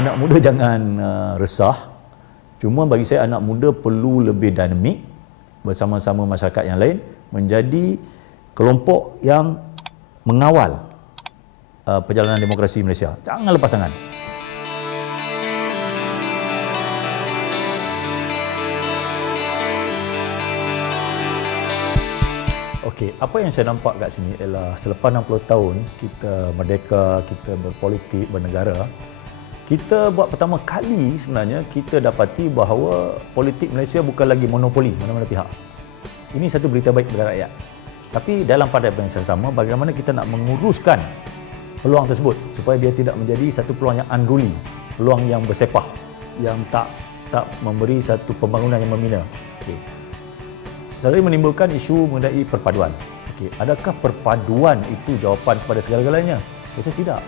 anak muda jangan resah. Cuma bagi saya anak muda perlu lebih dinamik bersama-sama masyarakat yang lain menjadi kelompok yang mengawal perjalanan demokrasi Malaysia. Jangan lepas tangan. Okey, apa yang saya nampak kat sini ialah selepas 60 tahun kita merdeka, kita berpolitik, bernegara, kita buat pertama kali sebenarnya kita dapati bahawa politik Malaysia bukan lagi monopoli mana-mana pihak. Ini satu berita baik kepada rakyat. Tapi dalam pada yang sama, bagaimana kita nak menguruskan peluang tersebut supaya dia tidak menjadi satu peluang yang unruly, peluang yang bersepah, yang tak memberi satu pembangunan yang membina. Okey. Jadi menimbulkan isu mengenai perpaduan. Okey, adakah perpaduan itu jawapan kepada segala-galanya? Saya rasa tidak.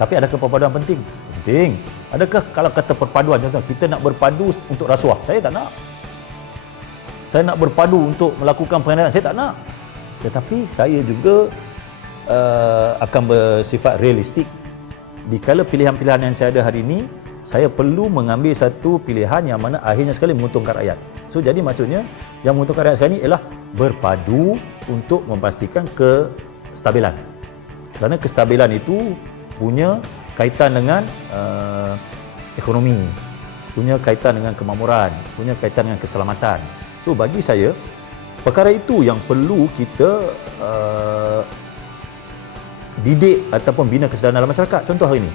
Tapi adakah perpaduan penting? Penting. Adakah kalau kata perpaduan, contoh kita nak berpadu untuk rasuah? Saya tak nak. Saya nak berpadu untuk melakukan pengkhianatan? Saya tak nak. Tetapi saya juga akan bersifat realistik. Di kala pilihan-pilihan yang saya ada hari ini, saya perlu mengambil satu pilihan yang mana akhirnya sekali menguntungkan rakyat. So, jadi maksudnya yang menguntungkan rakyat sekarang ini ialah berpadu untuk memastikan kestabilan. Kerana kestabilan itu punya kaitan dengan ekonomi, punya kaitan dengan kemakmuran, punya kaitan dengan keselamatan. So, bagi saya, perkara itu yang perlu kita didik ataupun bina kesedaran dalam masyarakat. Contoh hari ini,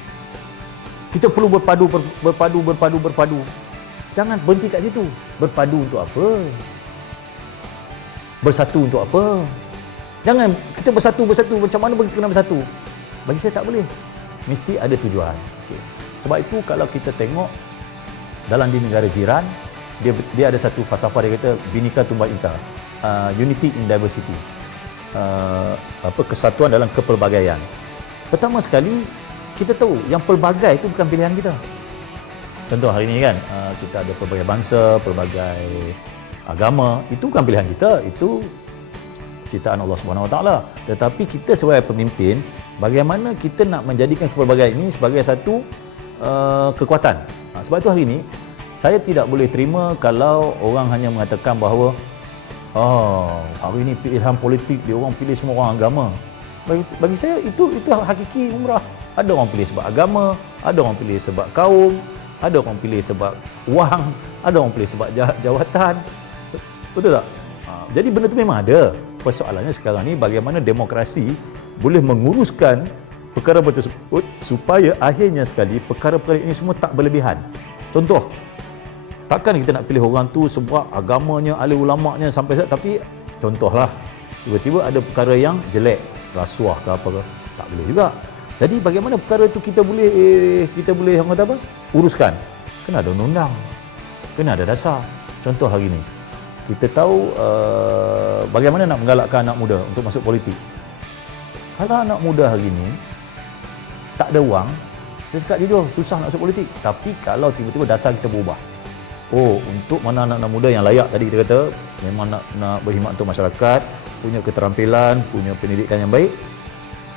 kita perlu berpadu. Jangan berhenti kat situ. Berpadu untuk apa? Bersatu untuk apa? Jangan kita bersatu, macam mana kita kena bersatu? Bagi saya tak boleh. Mesti ada tujuan. Okay. Sebab itu kalau kita tengok dalam di negara jiran, dia ada satu falsafah, dia kata Bhinneka Tunggal Ika, unity in diversity. Kesatuan dalam kepelbagaian. Pertama sekali kita tahu yang pelbagai itu bukan pilihan kita. Contoh hari ini kan, kita ada pelbagai bangsa, pelbagai agama, itu bukan pilihan kita, itu ciptaan Allah Subhanahu Wa Taala. Tetapi kita sebagai pemimpin, bagaimana kita nak menjadikan kepelbagaian ini sebagai satu kekuatan. Sebab itu hari ini saya tidak boleh terima kalau orang hanya mengatakan bahawa hari ini pilihan politik dia orang pilih semua orang agama. Bagi saya itu hakiki umrah. Ada orang pilih sebab agama, ada orang pilih sebab kaum, ada orang pilih sebab wang, ada orang pilih sebab jawatan. Betul tak? Jadi benda itu memang ada. Persoalannya sekarang ni bagaimana demokrasi boleh menguruskan perkara tersebut supaya akhirnya sekali perkara-perkara ini semua tak berlebihan. Contoh, takkan kita nak pilih orang tu sebab agamanya, ahli ulamanya sampai tapi contohlah tiba-tiba ada perkara yang jelek, rasuah ke apa ke, tak boleh juga. Jadi bagaimana perkara itu kita boleh orang kata apa? Uruskan. Kena ada undang-undang. Kena ada dasar. Contoh hari ini, kita tahu bagaimana nak menggalakkan anak muda untuk masuk politik. Kalau anak muda hari ini tak ada wang, saya cakap jujur, susah nak masuk politik. Tapi kalau tiba-tiba dasar kita berubah. Untuk mana anak-anak muda yang layak tadi kita kata, memang nak berkhidmat untuk masyarakat, punya keterampilan, punya pendidikan yang baik.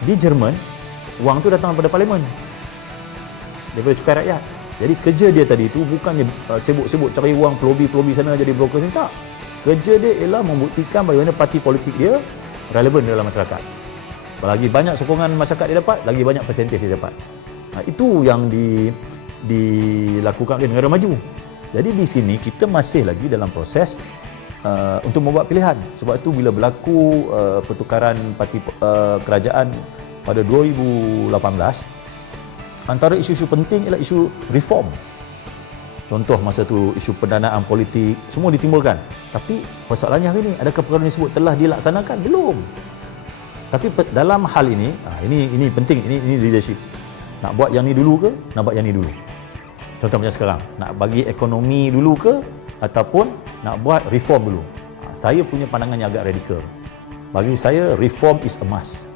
Di Jerman, wang tu datang daripada parlimen, daripada cukai rakyat. Jadi kerja dia tadi itu bukannya sibuk-sibuk cari wang, pelobi sana jadi broker sini, tak. Kerja dia ialah membuktikan bagaimana parti politik dia relevan dalam masyarakat. Lagi banyak sokongan masyarakat dia dapat, lagi banyak persentase dia dapat. Itu yang dilakukan oleh negara maju. Jadi di sini kita masih lagi dalam proses untuk membuat pilihan. Sebab itu bila berlaku pertukaran parti kerajaan pada 2018, antara isu-isu penting ialah isu reform. Contoh masa tu isu pendanaan politik, semua ditimbulkan. Tapi persoalannya hari ini, adakah perkara tersebut telah dilaksanakan? Belum. Tapi dalam hal ini, ini penting, ini leadership. Nak buat yang ni dulu ke? Nak buat yang ni dulu? Contoh macam sekarang, nak bagi ekonomi dulu ke? Ataupun nak buat reform dulu? Saya punya pandangan yang agak radikal. Bagi saya, reform is a must.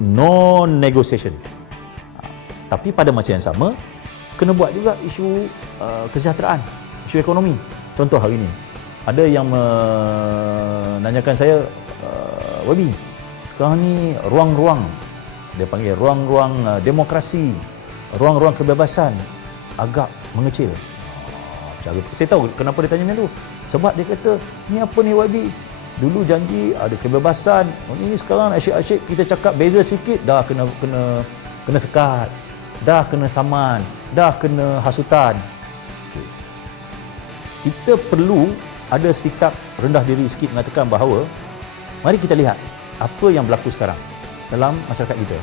No negotiation. Tapi pada masa yang sama, kena buat juga isu kesejahteraan, isu ekonomi. Contoh hari ini, ada yang menanyakan saya, Wabi, sekarang ni ruang-ruang, dia panggil ruang-ruang demokrasi ruang-ruang kebebasan agak mengecil. Saya tahu kenapa dia tanya macam tu. Sebab dia kata, ni apa ni YB? Dulu janji ada kebebasan. Ini sekarang asyik-asyik kita cakap beza sikit dah kena sekat. Dah kena saman, dah kena hasutan. Okay. Kita perlu ada sikap rendah diri sikit mengatakan bahawa mari kita lihat apa yang berlaku sekarang dalam masyarakat kita.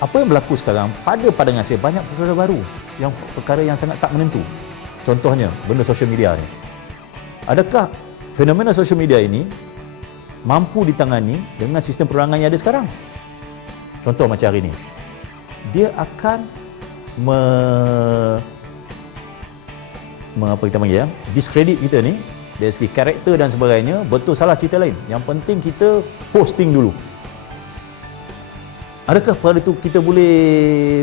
Apa yang berlaku sekarang pada pandangan saya banyak perkara baru, perkara yang sangat tak menentu. Contohnya benda sosial media ni. Adakah fenomena sosial media ini mampu ditangani dengan sistem penerangan yang ada sekarang? Contoh macam hari ni. Dia akan apa kita panggil diskredit kita ni dari segi karakter dan sebagainya, betul salah cerita lain. Yang penting kita posting dulu. Adakah perkara itu kita boleh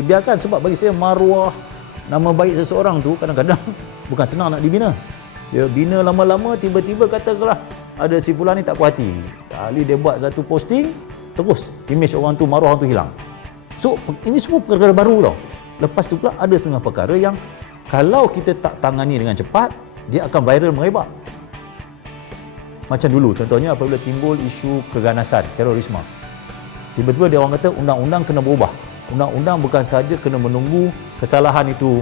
biarkan? Sebab bagi saya maruah nama baik seseorang tu kadang-kadang bukan senang nak dibina. Dia bina lama-lama, tiba-tiba katakanlah ada si fulan ni tak puas hati. Kali dia buat satu posting, terus imej orang tu, maruah orang tu hilang. So, ini semua perkara baru tau. Lepas tu pula ada setengah perkara yang kalau kita tak tangani dengan cepat, dia akan viral merebak. Macam dulu, contohnya apabila timbul isu keganasan, terorisme. Tiba-tiba dia orang kata undang-undang kena berubah. Undang-undang bukan sahaja kena menunggu kesalahan itu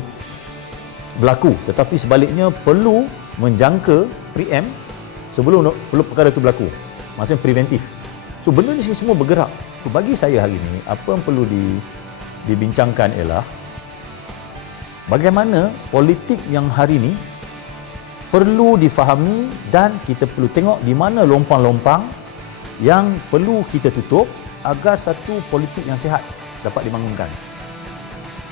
berlaku, tetapi sebaliknya perlu menjangka, preempt sebelum perkara itu berlaku. Maksudnya preventif. So benda ni semua bergerak. So, bagi saya hari ini apa yang perlu dibincangkan ialah bagaimana politik yang hari ini perlu difahami dan kita perlu tengok di mana lompang-lompang yang perlu kita tutup agar satu politik yang sihat dapat dibangunkan.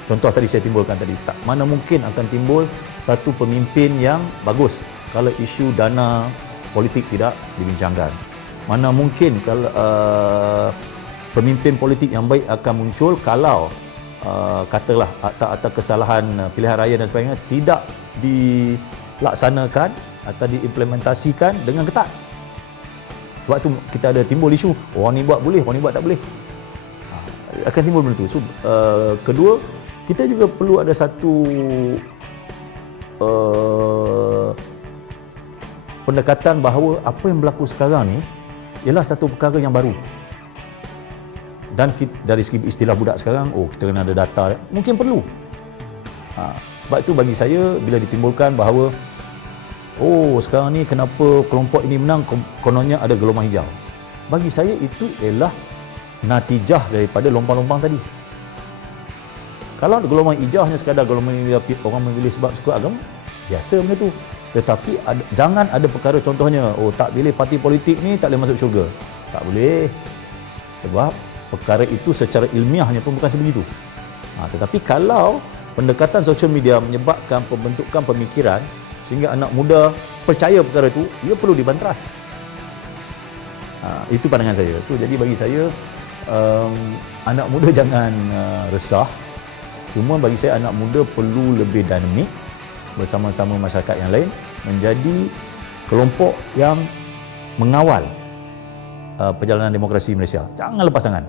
Contoh tadi saya timbulkan tadi, tak mana mungkin akan timbul satu pemimpin yang bagus kalau isu dana politik tidak dibincangkan. Mana mungkin kalau pemimpin politik yang baik akan muncul kalau katalah akta-akta kesalahan pilihan raya dan sebagainya tidak dilaksanakan atau diimplementasikan dengan ketat. Sebab tu kita ada timbul isu, orang ni buat boleh, orang ni buat tak boleh. Akan timbul benda tu. So, kedua, kita juga perlu ada satu pendekatan bahawa apa yang berlaku sekarang ni ialah satu perkara yang baru. Dan dari segi istilah budak sekarang, kita kena ada data, mungkin perlu. Sebab itu bagi saya, bila ditimbulkan bahawa sekarang ni kenapa kelompok ini menang, kononnya ada gelombang hijau. Bagi saya itu ialah natijah daripada lompang-lompang tadi. Kalau gelombang hijau hanya sekadar gelombang hijau orang memilih sebab suka agama, biasa benda tu. Tetapi jangan ada perkara contohnya, tak boleh parti politik ni tak boleh masuk syurga. Tak boleh. Sebab perkara itu secara ilmiahnya pun bukan sebegitu. Tetapi kalau pendekatan sosial media menyebabkan pembentukan pemikiran sehingga anak muda percaya perkara itu, ia perlu dibanteras. Itu pandangan saya. So jadi bagi saya, anak muda jangan resah. Cuma bagi saya anak muda perlu lebih dinamik bersama-sama masyarakat yang lain menjadi kelompok yang mengawal perjalanan demokrasi Malaysia. Jangan lepas tangan.